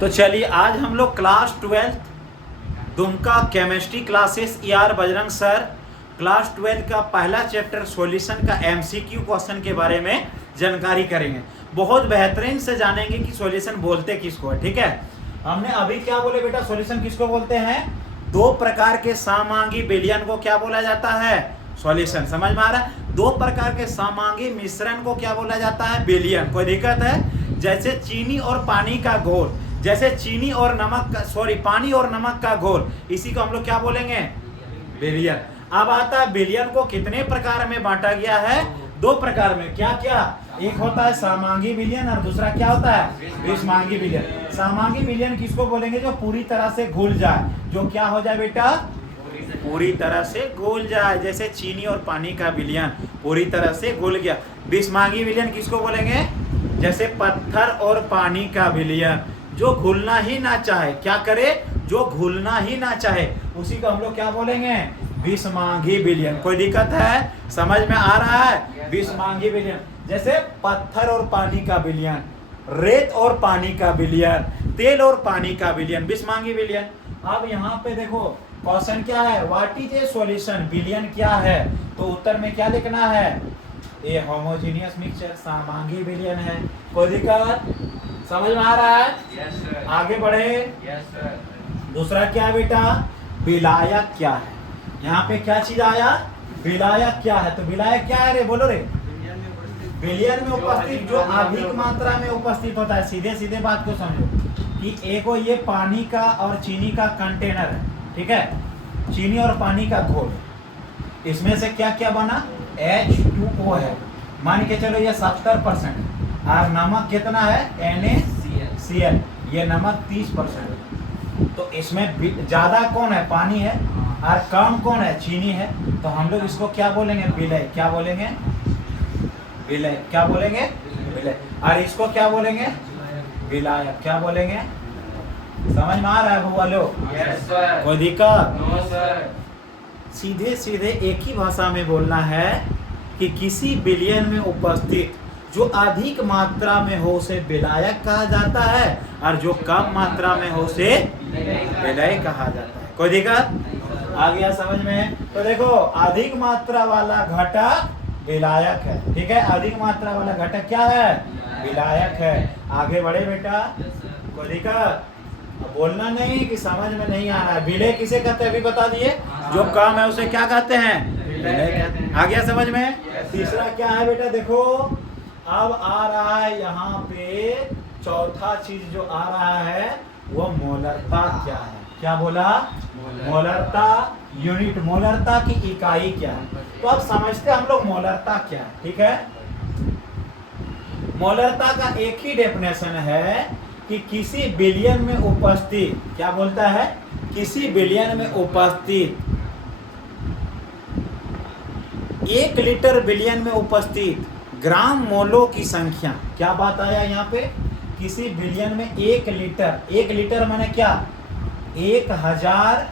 तो चलिए आज हम लोग class 12 Dumka chemistry classes ER Bajrang sir class 12 का पहला चैप्टर सॉल्यूशन का MCQ क्वेश्चन के बारे में जानकारी करेंगे। बहुत बेहतरीन से जानेंगे कि सॉल्यूशन बोलते किसको है। ठीक है, हमने अभी क्या बोले बेटा, सॉल्यूशन किसको बोलते हैं? दो प्रकार के समांगी विलयन को क्या बोला जाता है? सॉल्यूशन। समझ में आ रहा है? दो प्रकार के समांगी मिश्रण को क्या बोला जाता है? विलयन। कोई दिक्कत है? जैसे चीनी और पानी का घोल, जैसे चीनी और नमक का पानी और नमक का घोल, इसी को हम लोग क्या बोलेंगे? विलयन। अब आता है विलयन को कितने प्रकार में बांटा गया है? दो प्रकार में। क्या क्या? एक होता है समांगी विलयन और दूसरा क्या होता है? विषमांगी विलयन। समांगी विलयन किसको बोलेंगे? जो पूरी तरह से घुल जाए, जो क्या हो जाए बेटा? पूरी तरह से घुल जाए। जैसे चीनी और पानी का विलयन पूरी तरह से घुल गया। विषमांगी विलयन किसको बोलेंगे? जैसे पत्थर और पानी का विलयन, जो घुलना ही ना चाहे। क्या करे? जो घुलना ही ना चाहे, उसी को हम लोग क्या बोलेंगे? विषमांगी विलयन। कोई दिक्कत है? समझ में आ रहा है? विषमांगी विलयन। जैसे पत्थर और पानी का विलयन, रेत और पानी का विलयन, तेल और पानी का विलयन, विषमांगी विलयन। अब यहाँ पे देखो क्वेश्चन क्या है? What is a solution? विलयन क्या है? तो उत्तर में क्या लिखना है? ये होमोजेनियस मिक्सचर समांगी विलयन है। कोई दिक्कत? समझ में आ रहा है? Yes sir. आगे बढ़े। Yes sir. दूसरा क्या बेटा? विलायक क्या है? यहाँ पे क्या चीज आया? विलायक क्या है? तो विलायक क्या है रे? बोलो रे। विलयन में उपस्थित जो अधिक मात्रा में उपस्थित होता है। सीधे सीधे बात को समझो कि एगो ये पानी का और चीनी का कंटेनर है। ठीक है, चीनी और पानी का घोल, इसमें से क्या क्या बना? H2O है। मान के चलो ये 70% और नमक कितना है? NaCl। ये नमक 30%। तो इसमें ज्यादा कौन है? पानी है। और कम कौन है? चीनी है। तो हम लोग इसको क्या बोलेंगे? विलय। क्या बोलेंगे? विलय। क्या बोलेंगे? विलय। और इसको क्या बोलेंगे? विलायक। क्या बोलेंगे? समझ में आ रहा है भैया लोग? Yes sir. कोई दिक्कत? No sir. सीधे सीधे एक ही भाषा में बोलना है कि किसी विलयन में उपस्थित जो अधिक मात्रा में हो उसे विलायक कहा जाता है और जो कम मात्रा में हो उसे विलय कहा जाता है। कोई दिक्कत? आ गया समझ में? तो देखो अधिक मात्रा वाला घटक विलायक है। ठीक है, अधिक मात्रा वाला घटक क्या है? विलायक है। आगे बढ़े बेटा। कोई दिक्कत? बोलना नहीं कि समझ में नहीं आ रहा है। विलय किसे कहते हैं अभी बता दिए? जो कम है उसे क्या कहते हैं? विलय कहते हैं। आ गया समझ में? तीसरा क्या है बेटा? देखो अब आ रहा है यहाँ पे चौथा चीज जो आ रहा है वो मोलरता क्या है? क्या बोला? मोलरता यूनिट, मोलरता की इकाई क्या है? तो अब समझते हम लोग मोलरता क्या है। ठीक है, मोलरता का एक ही डेफिनेशन है कि किसी विलयन में उपस्थित, क्या बोलता है? किसी विलयन में उपस्थित 1 लीटर विलयन में उपस्थित ग्राम मोलों की संख्या। क्या बात आया यहाँ पे? किसी विलयन में 1 लीटर, 1 लीटर माने क्या? 1000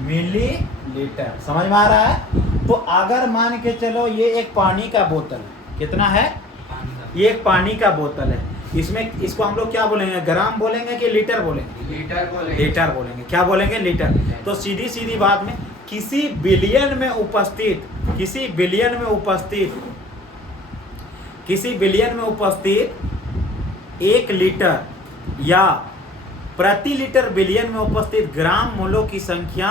मिलीलीटर। समझ में आ रहा है? तो अगर मान के चलो ये एक पानी का बोतल, कितना है? ये एक पानी का बोतल है। इसमें इसको हम लोग क्या बोलेंगे? ग्राम बोलेंगे कि लीटर बोलेंगे? लीटर बोलेंगे। लीटर बोलेंगे। क्या बोलेंगे? लीटर। तो सीधी सीधी बात में किसी विलयन में उपस्थित, किसी विलयन में उपस्थित, किसी विलयन में उपस्थित 1 लीटर या प्रति लीटर विलयन में उपस्थित ग्राम मोलों की संख्या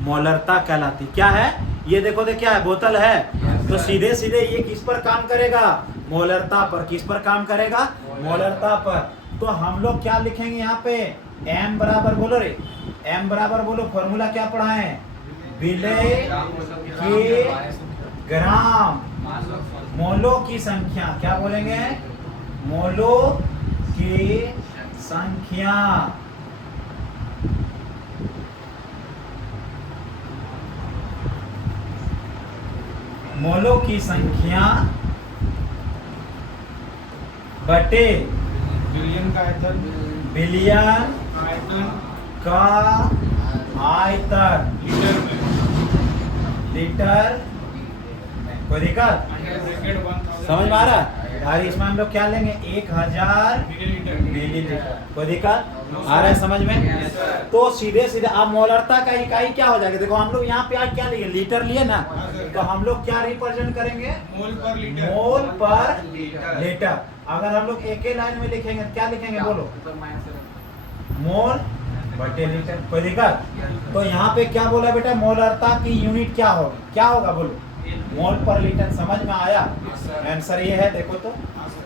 मोलरता कहलाती। क्या है? ये देखो तो क्या है? बोतल है। तो सीधे सीधे ये किस पर काम करेगा? मोलरता पर। किस पर काम करेगा? मोलरता पर। तो हम लोग क्या लिखेंगे यहाँ पे? M बराबर, बोलो रे, M बराबर बोलो, फॉर्मूला क्या पढ़ा है? विलय के ग्राम मोलों की संख्या। क्या बोलेंगे? मोलों की संख्या। मोलों की संख्या बटे विलयन का आयतन। विलयन आयतन का आयतन लीटर में। लीटर। कोई दिक्कत? समझ में आ रहा है? और इसमें हम लोग क्या लेंगे 1000 मिलीलीटर। कोई दिक्कत आ रहा है समझ में? Yes, sir. तो सीधे सीधे अब मोलरता का इकाई क्या हो जाएगा? देखो हम लोग यहाँ पे आज क्या लिए लीटर लिए ना, तो हम लोग क्या रिप्रेजेंट करेंगे मोल पर लीटर। मोल पर लीटर। अगर हम लोग एक ही लाइन में लिखेंगे तो क्या लिखेंगे बोलो मोल बटे लीटर। कोई दिक्कत? तो यहाँ पे क्या बोला बेटा मोलरता की यूनिट क्या होगी, क्या होगा बोलो मोल पर लीटर। समझ में आया? Yes, sir. आंसर ये है, देखो तो हाँ, सर।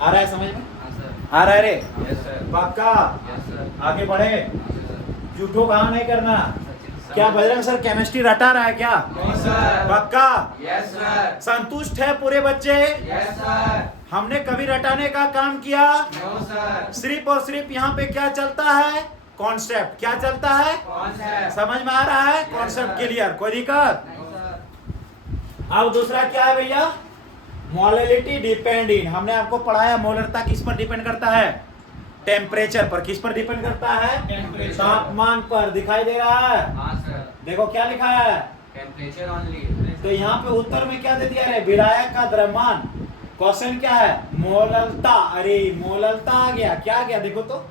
आ रहा है समझ में? हाँ सर, आ रहा है रे? Yes, sir. पक्का यस सर, आगे बढ़े, हाँ सर, झूठो कहाँ नहीं करना। सचिन सर। क्या बजरंग सर केमिस्ट्री रटा रहा है क्या? No, sir. पक्का यस सर, संतुष्ट है पूरे बच्चे? यस सर, हमने कभी रटाने का काम किया? नो सर, सिर्फ और सिर्फ यहाँ पे क्या चलता है कॉन्सेप्ट। क्या चलता है? कौन सर? समझ में आ रहा है? Yes, concept sir. क्लियर, कोई दिक्कत? नहीं सर, अब दूसरा क्या है भैया मोलैलिटी डिपेंडिंग। हमने आपको पढ़ाया मोलरता किस पर डिपेंड करता है? टेम्परेचर पर। किस पर डिपेंड करता है? Temperature. तापमान पर। दिखाई दे रहा है? हाँ सर, देखो क्या लिखा है, टेम्परेचर ओनली। तो यहाँ पे उत्तर में क्या दे दिया है विलायक का द्रव्यमान। क्वेश्चन क्या है मोलरता। अरे मोलरता आ गया, क्या आ गया देखो तो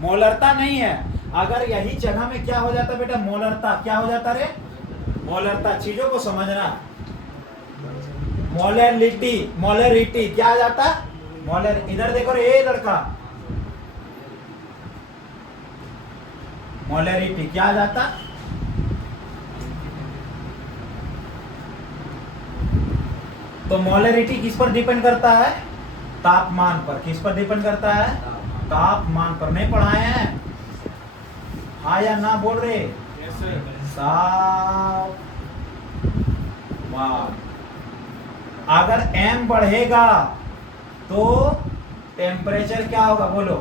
मोलरता नहीं है। अगर यही जगह में क्या हो जाता बेटा मोलरता, क्या हो जाता रे मोलरता। चीजों को समझना, मोलरिटी, मोलरिटी क्या आ जाता मोलर। इधर देखो रे ये लड़का, मोलरिटी क्या आ जाता तो मोलरिटी किस पर डिपेंड करता है? तापमान पर। किस पर डिपेंड करता है? तापमान पर। नहीं पढ़ाए हैं? हाँ या ना बोल रहे? Yes, sir. तापमान। अगर m बढ़ेगा तो टेम्परेचर क्या होगा बोलो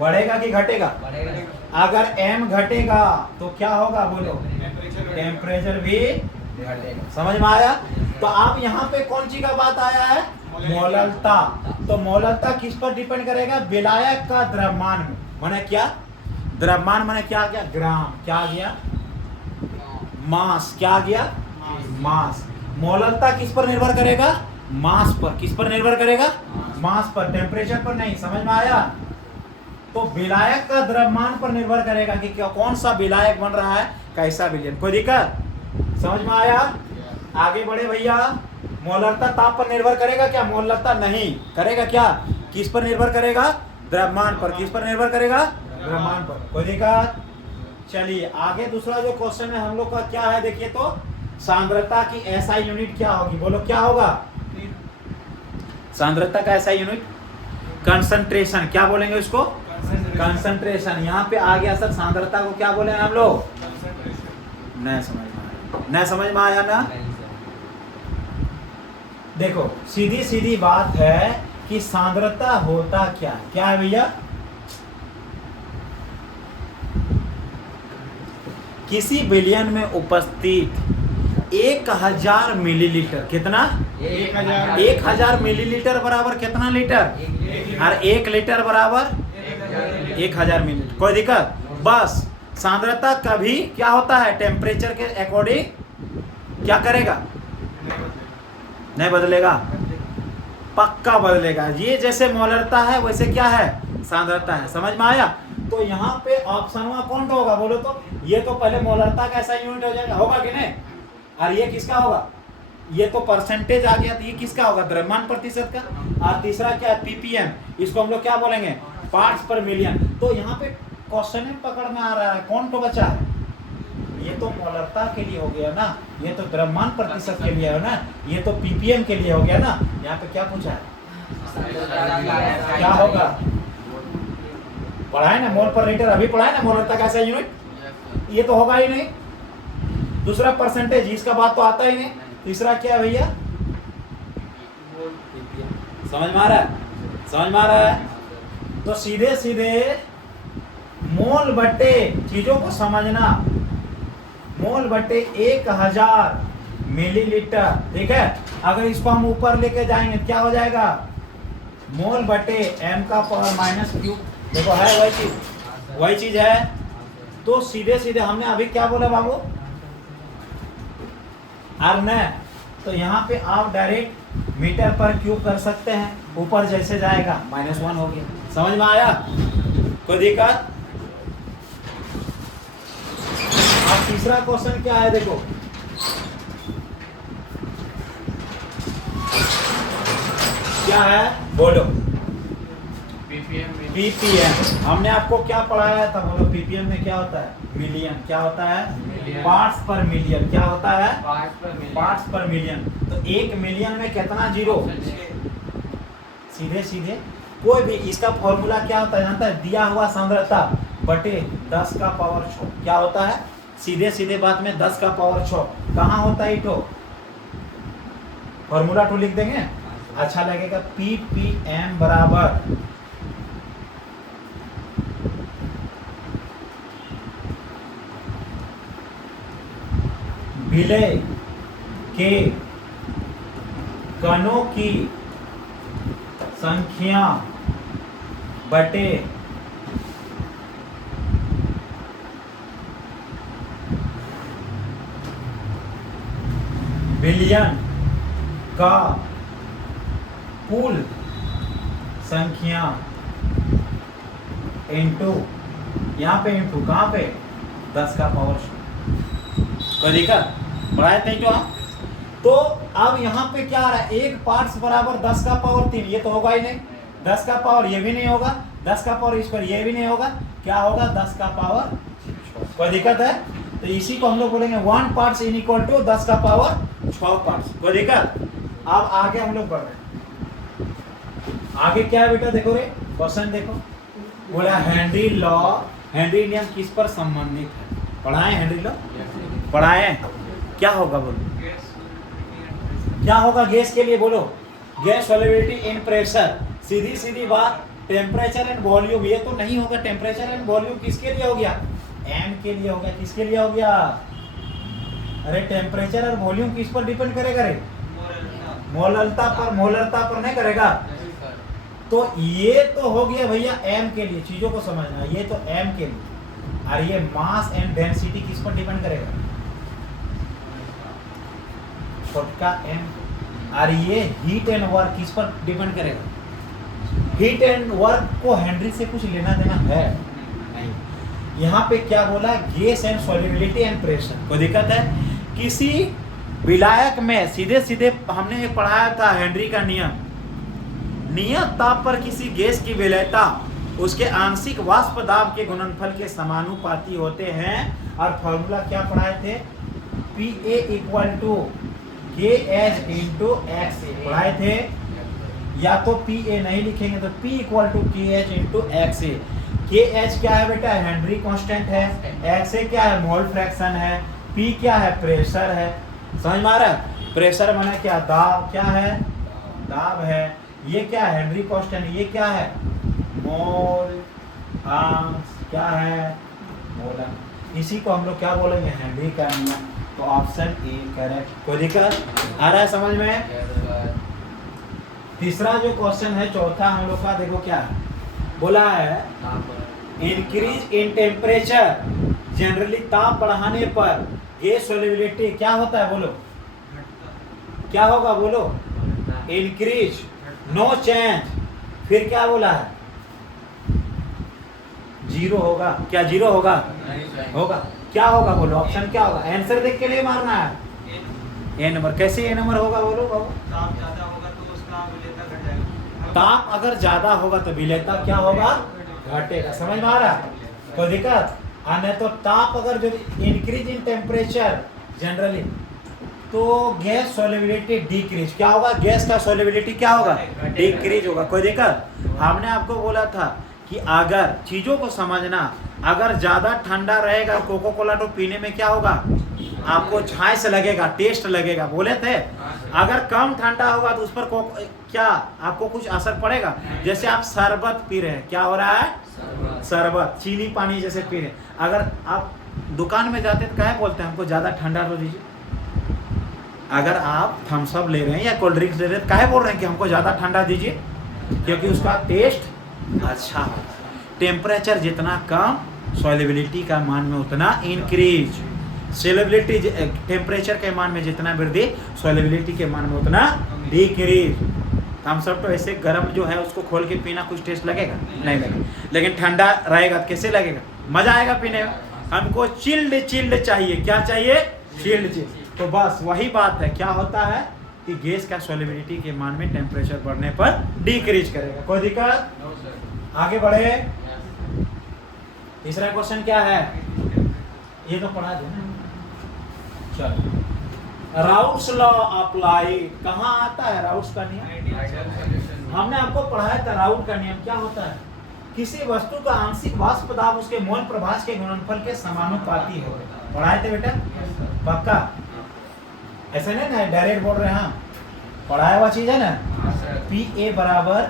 बढ़ेगा कि घटेगा? बढ़ेगा। अगर m घटेगा तो क्या होगा बोलो Temperature. टेम्परेचर भी घटेगा। समझ में आया? तो आप यहाँ पे कौन सी का बात आया है मोलरता। तो मोलरता किस पर डिपेंड करेगा? विलायक का द्रव्यमान में। माने क्या द्रव्यमान माने क्या आ गया ग्राम, क्या आ गया मास, क्या आ गया मास। मोलरता किस पर निर्भर करेगा? मास पर। किस पर निर्भर करेगा? मास पर, टेम्परेचर पर नहीं। समझ में आया? तो विलायक का द्रव्यमान पर निर्भर करेगा कि क्या कौन सा विलायक बन रहा है, कैसा विलयन। कोई दिक्कत समझ में आया? आगे बढ़े भैया। मोलरता ताप पर निर्भर करेगा क्या? मोलरता नहीं करेगा। क्या किस पर निर्भर करेगा? द्रव्यमान पर। किस पर निर्भर करेगा? द्रव्यमान पर। कोई दिक्कत? चलिए आगे दूसरा जो क्वेश्चन है हम लोग का क्या है देखिए तो सांद्रता की एसआई यूनिट क्या होगी बोलो क्या होगा? सांद्रता का एसआई यूनिट कंसंट्रेशन। क्या बोलेंगे उसको? कंसंट्रेशन। यहाँ पे आ गया सर सांद्रता को क्या बोले हम लोग? Concentration. नहीं समझ में आया, नहीं समझ में आया ना? नहीं सर, देखो सीधी सीधी बात है कि सांद्रता होता क्या है? क्या है भैया? किसी विलयन में उपस्थित 1000 मिलीलीटर। कितना? 1000 मिलीलीटर बराबर कितना लीटर? और 1 लीटर बराबर 1000 मिलीलीटर। कोई दिक्कत? बस सांद्रता कभी क्या होता है टेम्परेचर के अकॉर्डिंग क्या करेगा? नहीं बदलेगा, पक्का बदलेगा। ये जैसे मोलरता है वैसे क्या है सांद्रता है। समझ में आया? तो यहाँ पे ऑप्शन में कौन सा होगा बोलो तो? ये तो पहले मोलरता का ऐसा यूनिट हो जाएगा, होगा कि नहीं? और ये किसका होगा? ये तो परसेंटेज आ गया, तो ये किसका होगा? द्रव्यमान प्रतिशत का। और तीसरा क्या है? पीपीएम। इसको हम लोग क्या बोलेंगे? पार्ट्स पर मिलियन। तो यहाँ पे क्वेश्चन में पकड़ में आ रहा है कौन तो बचा है? ये तो मोलरता के लिए हो गया ना, ये तो द्रव्यमान प्रतिशत के लिए है ना, ये तो पीपीएम के लिए हो गया ना। यहाँ पे क्या पूछा है? क्या होगा? पढ़ाए ना मोल पर लीटर, अभी पढ़ाए ना मोलरता का ऐसा यूनिट। ये तो होगा ही नहीं। दूसरा परसेंटेज, इसका बात तो आता ही नहीं। तीसरा क्या है भैया? समझ में आ रहा है? समझ में आ रहा है? तो सीधे सीधे मोल बटे, चीजों को समझना, मोल बटे 1000 मिलीलीटर। ठीक है? अगर इसको हम ऊपर लेके जाएंगे क्या हो जाएगा? मोल बटे m का पावर माइनस क्यू। देखो है वही चीज, वही चीज है। तो सीधे सीधे हमने अभी क्या बोला बाबू? और न तो यहाँ पे आप डायरेक्ट मीटर पर क्यूब कर सकते हैं, ऊपर जैसे जाएगा -1 हो गया। समझ में आया? कोई दिक्कत? अब तीसरा क्वेश्चन क्या है देखो, क्या है बोलो? पीपीएम। हमने आपको क्या पढ़ाया था बोलो? पीपीएम में क्या होता है? मिलियन। क्या होता है? मिलियन। पार्ट्स पर मिलियन। क्या होता है? पार्ट्स पर मिलियन। तो 1 मिलियन में कितना जीरो? सीधे सीधे कोई भी, इसका फॉर्मूला क्या होता है जानता है? दिया हुआ सांद्रता बटे 10 का पावर 6। क्या होता है? सीधे सीधे बात में 10 का पावर 6 कहाँ होता है? इटो फॉर्मूला टू लिख देंगे, अच्छा लगेगा। पीपीएम बराबर विलय के कणों की संख्या बटे बिलियन का कुल संख्या इंटू, यहाँ पे इंटू कहाँ पे? 10 का पावर 6। कोई दिक्कत? पढ़ाए थे तो अब यहाँ पे क्या आ रहा है? 1 पार्ट्स बराबर 10 का पावर 3। ये तो होगा ही नहीं। 10 का पावर ये भी नहीं होगा, 10 का पावर इस पर ये भी नहीं होगा। क्या होगा? 10 का पावर। कोई दिक्कत है? तो इसी को हम लोग बोलेंगे 1 पार्ट्स इन इक्वल टू 10 का पावर 6 पार्ट्स। कोई दिक्कत? अब आगे हम लोग बढ़ रहे हैं। आगे क्या है बेटा? देखो रे क्वेश्चन देखो, बोला हेनरी लॉ, हेनरी नियम किस पर संबंधित है? पढ़ाए हेनरी लॉ? पढ़ाए। क्या होगा बोलो? क्या होगा गैस के लिए बोलो? Gas solubility in pressure. सीधी सीधी बात, टेम्परेचर एंड वॉल्यूम। ये तो नहीं होगा। टेम्परेचर एंड वॉल्यूम किसके लिए हो गया? एम के लिए हो गया। किसके लिए हो गया? अरे टेम्परेचर और वॉल्यूम किस पर डिपेंड करेगा रे? मोलरता पर। मोलरता पर नहीं करेगा। तो ये तो हो गया भैया एम के लिए। चीजों को समझना, ये तो एम के लिए। और ये मास एंड डेंसिटी किस पर डिपेंड करेगा? छोटका एम। और ये हीट एंड वर्क किस पर डिपेंड करेगा? हीट एंड वर्क को हेनरी से कुछ लेना देना है नहीं। यहाँ पे क्या बोला? Gas and solubility and pressure. कोई दिक्कत है? किसी विलायक में सीधे सीधे हमने पढ़ाया था हेनरी का नियम। नियत ताप पर किसी गैस की विलयता उसके आंशिक वाष्प दाब के गुणनफल के समानुपाती होते हैं। और फॉर्मूला क्या पढ़ाए थे? PA equal to KH into x पढ़ाए थे। या तो PA नहीं लिखेंगे तो P equal to KH into x. KH क्या है बेटा? हेनरी कांस्टेंट है। एक्स क्या है? मोल फ्रैक्शन है। P क्या है? प्रेशर है। समझ में आ रहा है? प्रेशर माने क्या? दाब। क्या है? दाब है। ये क्या है? Henry constant. ये क्या है? मोल आंश। क्या है? मोल। इसी को हम लोग क्या बोलेंगे? हेनरी का नियम। तो ऑप्शन ए करेक्ट। कोई दिक्कत आ रहा है समझ में? तीसरा जो क्वेश्चन है, चौथा हम लोग का, देखो क्या है बोला है? इंक्रीज इन टेम्परेचर जनरली, ताप बढ़ाने पर गैस सॉल्युबिलिटी क्या होता है बोलो? क्या होगा बोलो? Increase, no change. फिर क्या बोला है? जीरो होगा। क्या जीरो होगा? होगा। क्या होगा बोलो? ऑप्शन क्या होगा? आंसर देख के लिए मारना है। ए नंबर। कैसे ए नंबर होगा बोलो बाबू? ताप ज्यादा होगा तो उसका विलेयता घट जाएगा। ताप अगर ज्यादा होगा तो विलेयता क्या होगा? घटेगा। समझ में आ रहा? कोई दिक्कत? नहीं तो ताप अगर जो इंक्रीज इन टेम्परेचर जनरली तो गैस सॉल्युबिलिटी डिक्रीज। क्या होगा? गैस का सॉल्युबिलिटी क्या होगा? डिक्रीज होगा। कोई दिक्कत? हमने आपको बोला था कि अगर चीजों को समझना, अगर ज्यादा ठंडा रहेगा कोको कोला तो पीने में क्या होगा? आपको झांस लगेगा, टेस्ट लगेगा। बोले थे अगर कम ठंडा होगा तो उस पर क्या आपको कुछ असर पड़ेगा? जैसे आप शरबत पी रहे हैं, क्या हो रहा है? शरबत, चीनी पानी जैसे पी रहे हैं। अगर आप दुकान में जाते हैं तो क्या बोलते हैं? हमको ज्यादा ठंडा तो दीजिए। अगर आप थम्स अप ले रहे हैं या कोल्ड ड्रिंक्स ले रहे हैं, काहे बोल रहे हैं कि हमको ज़्यादा ठंडा दीजिए? क्योंकि उसका टेस्ट अच्छा होगा। टेम्परेचर जितना कम, सॉल्युबिलिटी का मान में उतना इंक्रीज। सॉल्युबिलिटी टेम्परेचर के मान में जितना वृद्धि, सॉल्युबिलिटी के मान में उतना डिक्रीज। थम्स अप तो ऐसे गर्म जो है उसको खोल के पीना कुछ टेस्ट लगेगा नहीं लगेगा, लेकिन ठंडा रहेगा तो कैसे लगेगा, मजा आएगा पीने में। हमको चिल्ड चिल्ड चाहिए, क्या चाहिए, चिल्ड चिल्ड। तो बस वही बात है, क्या होता है कि गैस का सॉल्युबिलिटी के मान में टेम्परेचर बढ़ने पर डिक्रीज करेगा। कोई दिक्कत, नो सर। आगे बढ़े। यस तीसरा क्वेश्चन क्या है, ये तो पढ़ा देना। चलो, राउट्स लॉ अप्लाई कहाँ आता है, राउट्स का नियम आइडियल सॉल्यूशन। हमने आपको पढ़ाया था। राउट का नियम क्या होता है, किसी वस्तु का आंशिक वाष्प दाब उसके मोल प्रभास के गुणनफल के समानुपाती हो। पढ़ाए थे बेटा, यस सर। पक्का, ऐसा नहीं ना डायरेक्ट बोल रहे हैं हम, पढ़ाया हुआ चीज है ना। हाँ सर। पी ए बराबर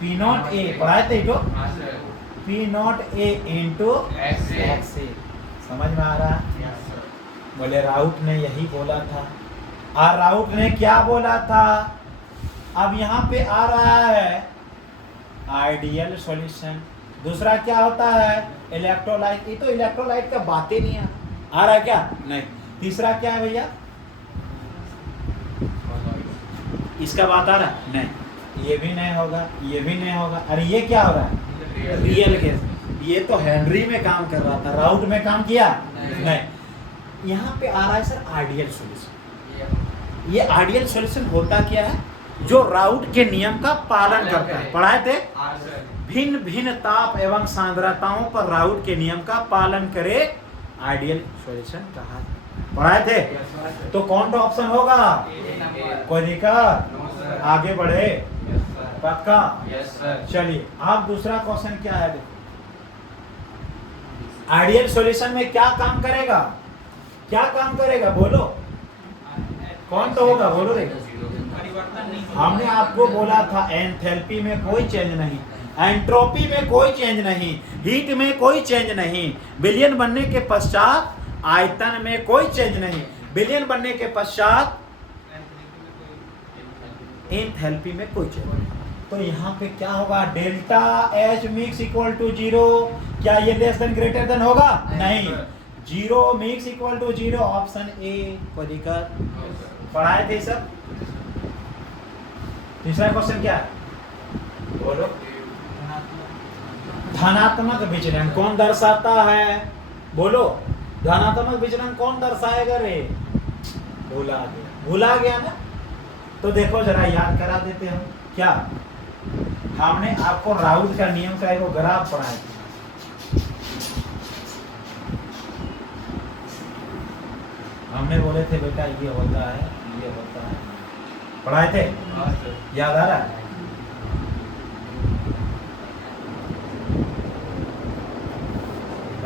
पी नॉट ए, पढ़ाए थे तो हाँ sir. P naught A into X A. X A. समझ में आ रहा है, यस सर। बोले राउट ने यही बोला था। और राउट ने क्या बोला था, अब यहाँ पे आ रहा है आइडियल सॉल्यूशन। दूसरा क्या होता है, इलेक्ट्रोलाइट। ये तो इलेक्ट्रोलाइट का बात ही नहीं है, आ रहा है क्या, नहीं। तीसरा क्या है भैया, इसका बात आ रहा है, नहीं, ये भी नहीं होगा, ये भी नहीं होगा। अरे ये क्या हो रहा है, रियल गैस। ये तो हेनरी में काम कर रहा था, राउट में काम किया नहीं। यहाँ पे आ रहा है सर आइडियल सॉल्यूशन। ये आइडियल सॉल्यूशन होता क्या है, जो राउट के नियम का पालन करता है। पढ़ाए थे, हाँ सर। भिन्न भिन्न ताप एवं सांद्रताओं पर राउट के नियम का पालन करे, आइडियल सॉल्यूशन कहा। पढ़ाए थे, यस सर। तो कौन सा ऑप्शन होगा, ए नंबर। कोई दिक्कत, नो सर। आगे बढ़े, यस सर। पक्का। Yes sir. चलिए, आप दूसरा क्वेश्चन क्या है, देखो आइडियल सॉल्यूशन में क्या काम करेगा, क्या काम करेगा, बोलो कौन तो होगा, बोलो देखो। परिवर्तन नहीं होगा। हमने आपको बोला था एंथैल्पी में कोई चेंज नहीं, एंट्रोपी में कोई चेंज नहीं, हीट में कोई चेंज नहीं, विलयन बनने के पश्चात आयतन में कोई चेंज नहीं, विलयन बनने के पश्चात एंथैल्पी में कोई चेंज नहीं। तो यहाँ पे क्या होगा, delta H mix equal to 0। क्या ये लेस देन ग्रेटर देन होगा, नहीं। 0 mix equal to 0, option A. कोई दिक्कत, पढ़ाए थे सब। तीसरा क्वेश्चन क्या है, बोलो। धनात्मक विचलन कौन दर्शाता है, बोलो। धनात्मक विचलन कौन दर्शाएगा रे, भूला गया ना। तो देखो जरा याद करा देते हम, क्या हमने आपको राउट का नियम का एक ग्राफ पढ़ाया था। हमने बोले थे बेटा ये होता है, ये होता है, पढ़ाए थे, हाँ सर। याद आ रहा है।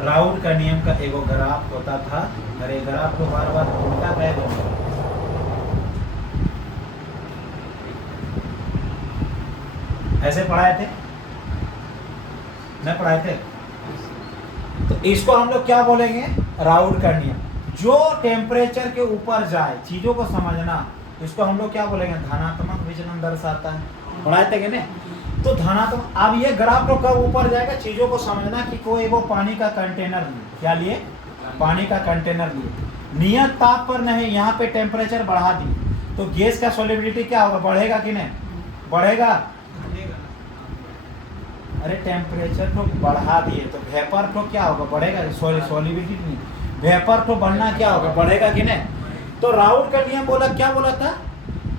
राउट का नियम का एगो ग्राफ होता था। अरे ग्राफ को बार बार उल्टा कह दो, ऐसे पढ़ाए थे, नहीं पढ़ाए थे। तो इसको हम लोग क्या बोलेंगे, राउट का नियम। जो टेम्परेचर के ऊपर जाए, चीजों को समझना, इसको हम लोग क्या बोलेंगे, धनात्मक विचलन दर्शाता है। पढ़ाए थे कि नहीं। तो धनात्मक, अब ये ग्राफ तो कब ऊपर जाएगा, चीजों को समझना कि कोई वो पानी का कंटेनर लिए, क्या लिए, पानी का कंटेनर लिए, नियत ताप पर नहीं, यहाँ पे टेम्परेचर बढ़ा दी, तो गैस का सॉल्युबिलिटी क्या होगा, बढ़ेगा कि नहीं, बढ़ेगा। अरे टेम्परेचर को बढ़ा दिए तो वेपर को क्या होगा, बढ़ेगा, सॉल्युबिलिटी नहीं, वेपर को बढ़ना क्या होगा, बढ़ेगा कि नहीं। तो राउट का नियम बोला, क्या बोला था,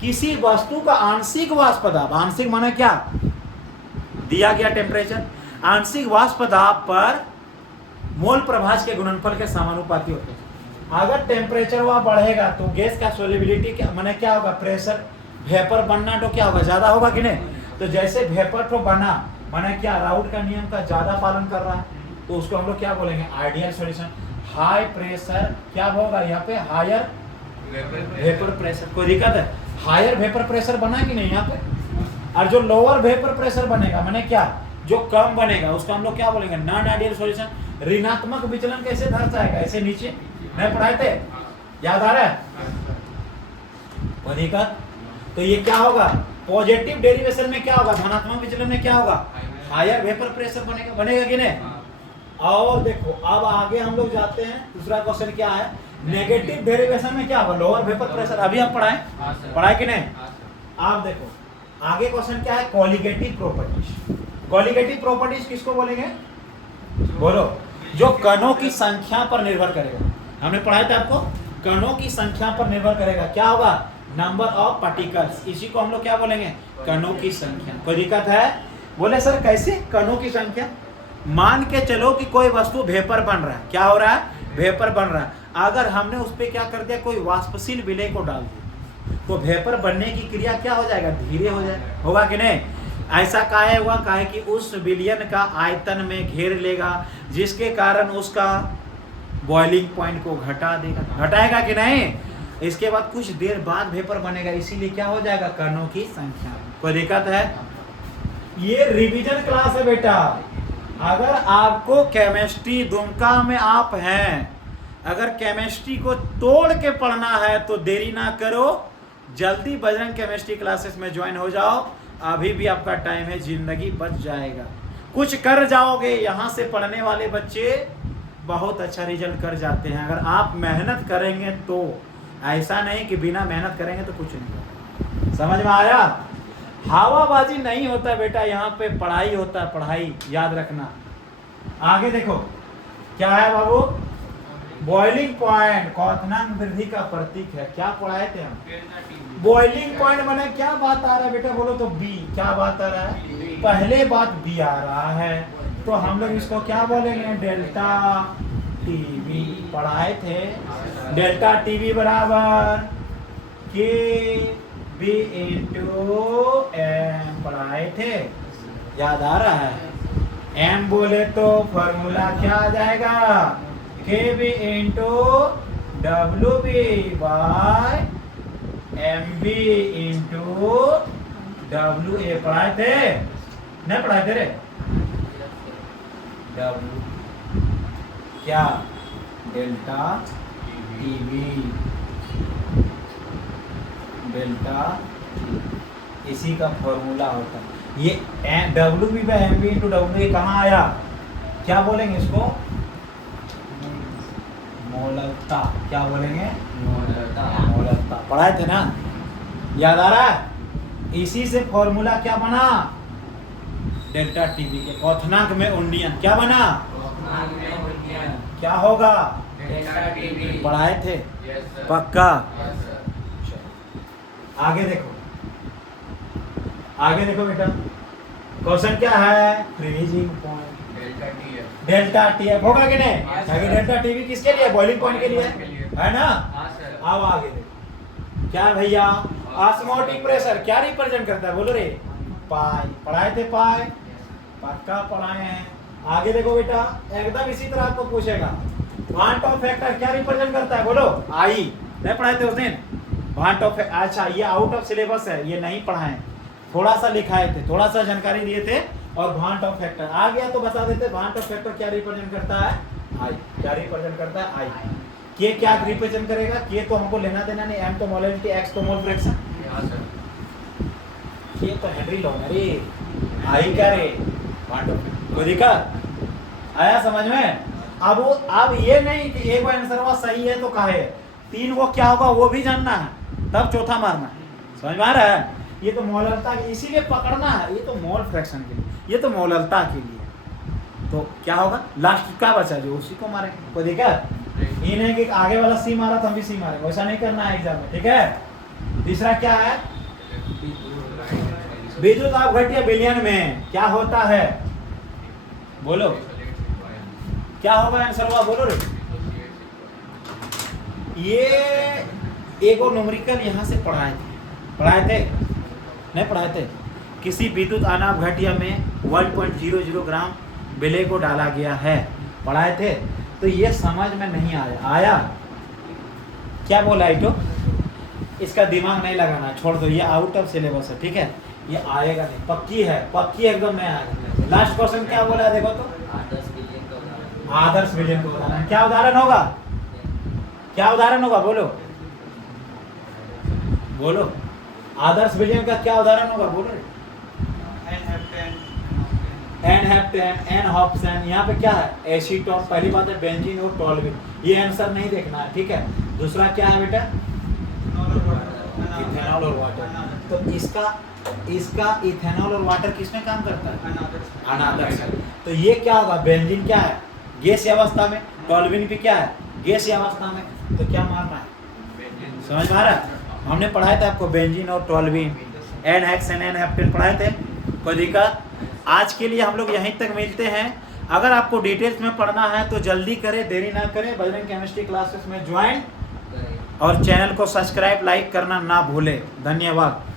किसी वस्तु का आंशिक वाष्प दाब, आंशिक माने क्या, दिया गया टेम्परेचर, आंशिक वाष्प दाब पर मोल प्रभास के गुणनफल के समानुपाती होते हैं। अगर टेम्परेचर वह बढ़ेगा तो गैस का सॉल्युबिलिटी क्या माने क्या होगा, प्रेशर, वेपर बनना तो क्या होगा, ज्यादा होगा कि नहीं। तो जैसे वेपर तो बना माने क्या, राउट का नियम का ज्यादा पालन कर रहा है, तो उसको हम लोग क्या बोलेंगे, आइडियल सॉल्यूशन। हाई प्रेशर क्या होगा, यहाँ पे हायर वेपर प्रेशर, कोई दिक्कत है, हायर वेपर प्रेशर बना कि नहीं यहाँ पे। और जो लोअर वेपर प्रेशर बनेगा माने क्या, जो कम बनेगा, उसको हम लोग क्या बोलेंगे, नॉन आइडियल सॉल्यूशन। ऋणात्मक विचलन कैसे दर्शाएगा, ऐसे नीचे नहीं पढ़ाए थे, याद आ रहा है, कोई दिक्कत। तो ये क्या होगा, पॉजिटिव डेरिवेशन में क्या होगा, धनात्मक विचलन में क्या होगा, हायर वेपर प्रेशर बनेगा, बनेगा कि नहीं। और देखो अब आगे हम लोग जाते हैं, दूसरा क्वेश्चन क्या है, नेगेटिव डेरिवेशन में क्या होगा, लोअर वेपर प्रेशर, अभी हम पढ़ाए कि नहीं। आप देखो आगे क्वेश्चन क्या है, कॉलिगेटिव प्रॉपर्टीज। कॉलिगेटिव प्रॉपर्टीज किसको बोलेंगे, बोलो, जो कणों की संख्या पर निर्भर करेगा। हमने पढ़ाया था आपको, कणों की संख्या पर निर्भर करेगा, क्या होगा, नंबर ऑफ पार्टिकल्स। इसी को हम लोग क्या बोलेंगे, कणों की संख्या। कोई दिक्कत है, बोले सर कैसे कणों की संख्या। मान के चलो कि कोई वस्तु वेपर बन रहा है, क्या हो रहा है, वेपर बन रहा है। अगर हमने उस पर क्या कर दिया, कोई वाष्पशील विलय को डाल दिया, तो वेपर बनने की क्रिया क्या हो जाएगा, धीरे हो जाएगा, होगा कि नहीं। ऐसा काहे हुआ, काहे कि उस विलयन का आयतन में घेर लेगा, जिसके कारण उसका बॉइलिंग पॉइंट को घटा देगा, घटाएगा कि नहीं। इसके बाद कुछ देर बाद वेपर बनेगा, इसीलिए क्या हो जाएगा, कणों की संख्या। कोई दिक्कत है, ये रिवीजन क्लास है बेटा। अगर आपको केमिस्ट्री दुमका में आप हैं, अगर केमिस्ट्री को तोड़ के पढ़ना है तो देरी ना करो, जल्दी बजरंग केमिस्ट्री क्लासेस में ज्वाइन हो जाओ। अभी भी आपका टाइम है, जिंदगी बच जाएगा, कुछ कर जाओगे। यहाँ से पढ़ने वाले बच्चे बहुत अच्छा रिजल्ट कर जाते हैं, अगर आप मेहनत करेंगे तो। ऐसा नहीं कि बिना मेहनत करेंगे तो कुछ नहीं होगा। समझ में आया, हवाबाजी नहीं होता बेटा, यहाँ पे पढ़ाई होता है, पढ़ाई याद रखना। आगे देखो क्या है बाबू, बॉइलिंग पॉइंट क्वथनांक वृद्धि का प्रतीक है। क्या पढ़ाए थे हम, बॉइलिंग पॉइंट बने, क्या बात आ रहा है बेटा, बोलो तो बी। क्या बात आ रहा है, पहले बात बी आ रहा है, तो हम लोग इसको क्या बोलेंगे, डेल्टा टीवी। पढ़ाए थे, डेल्टा टीवी बराबर के बी इंटू एम, पढ़ाए थे, याद आ रहा है। एम बोले तो फॉर्मूला क्या आ जाएगा, K B into W B by M B into W A. पढ़ाए थे, नहीं पढ़ाए थे रे, डब्ल्यू क्या, डेल्टा टीवी, डेल्टा, इसी का फॉर्मूला होता है ये। W B by M B into W A कहाँ आया, क्या बोलेंगे इसको, मोलकता। क्या बोलेंगे, मोलकता। पढ़ाए थे ना, याद आ रहा है। इसी से फॉर्मूला क्या बना, डेल्टा टीवी के क्वथनांक में उन्नयन क्या बना, क्या होगा, पढ़ाए थे, पक्का। आगे देखो, आगे देखो बेटा, क्वेश्चन क्या है, freezing point delta T F होगा कि नहीं, क्योंकि डेल्टा टीवी किसके लिए, बॉइलिंग पॉइंट के लिए है ना। अब आगे देखो क्या भैया, ऑस्मोटिक प्रेशर क्या रिप्रेजेंट करता है, बोलो रे, पाई। पढ़ाए थे पाई, पक्का पढ़ाए हैं। आगे देखो बेटा, एकदम इसी तरह आपको पूछेगा, वांट ऑफ फैक्टर क्या रिप्रेजेंट करता है, बोलो, आई। नहीं पढ़ाए थे उस दिन, वांट ऑफ, अच्छा ये आउट ऑफ सिलेबस है, ये नहीं पढ़ाए, थोड़ा सा लिखाए थे, थोड़ा सा जानकारी दिए थे। और वांट ऑफ फैक्टर आ गया तो बता देते, वांट ऑफ फैक्टर क्या रिप्रेजेंट करता है, आई। क्या रिप्रेजेंट करता है, आई। के क्या रिप्रेजेंट करेगा, के तो हमको लेना देना नहीं, एम तो मोलैलिटी, एक्स तो मोल फ्रैक्शन, के तो हेनरी लॉ रे, आई क्या रे, वांट ऑफ। कोई दिक्कत आया समझ में। अब ये नहीं कि एक आंसर हुआ सही है तो काहे, तीन को क्या होगा वो भी जानना है, तब चौथा मारना है। समझ में आ रहा है, ये तो मोललता, इसीलिए पकड़ना है, ये तो मोल फ्रैक्शन के लिए, ये तो मोललता के लिए। तो क्या होगा, लास्ट क्या बचा, जो उसी को मारेंगे। कोई दिक्कत ये नहीं कि आगे वाला सी मारा तो हम भी सी मारेंगे, वैसा नहीं करना है एग्जाम में, ठीक है। तीसरा क्या है, विद्युत अपघट्य विलयन में क्या होता है, बोलो क्या होगा आंसर हुआ, बोलो रे। ये एगो न्यूमेरिकल यहाँ से पढ़ाए थे, नहीं पढ़ाए थे। किसी विद्युत अनापघट्य में 1.00 ग्राम विलय को डाला गया है, पढ़ाए थे। तो ये समझ में नहीं आया क्या बोला इटो, इसका दिमाग नहीं लगाना, छोड़ दो, ये आउट ऑफ सिलेबस है, ठीक है, ये आएगा नहीं, पक्की है, पक्की एकदम नहीं आएगा। लास्ट क्वेश्चन क्या बोला है, देखो तो, आदर्श विलयन को उदाहरण। क्या उदाहरण होगा, क्या उदाहरण होगा, बोलो बोलो, आदर्श विलयन का क्या उदाहरण होगा, बोलो। एनहेप्टेन, यहाँ पे क्या है, एसीटोन, पहली बात है बेंजीन और टोल्यूइन, ये आंसर नहीं देखना है, ठीक है। दूसरा क्या है बेटा, इथेनॉल और वाटर। तो इसका इथेनॉल और वाटर किसमें काम करता है? अनादर्श। तो ये क्या होगा? बेंजीन क्या है? गैसीय अवस्था में। टोल्यूइन भी क्या है? गैसीय अवस्था में। तो क्या मारना है? समझ में आ रहा है? हमने पढ़ाए थे आपको बेंजीन और toluene, n hexane n heptane पढ़ाए थे। कोई दिक्कत? आज के लिए हम लोग यहीं तक मिलते हैं। अगर आपको डिटेल्स में पढ़ना है तो जल्दी करें, देरी ना करें। बजरंग केमिस्ट्री क्लासेस में ज्वाइन और चैनल को सब्सक्राइब लाइक करना ना भूलें। धन्यवाद।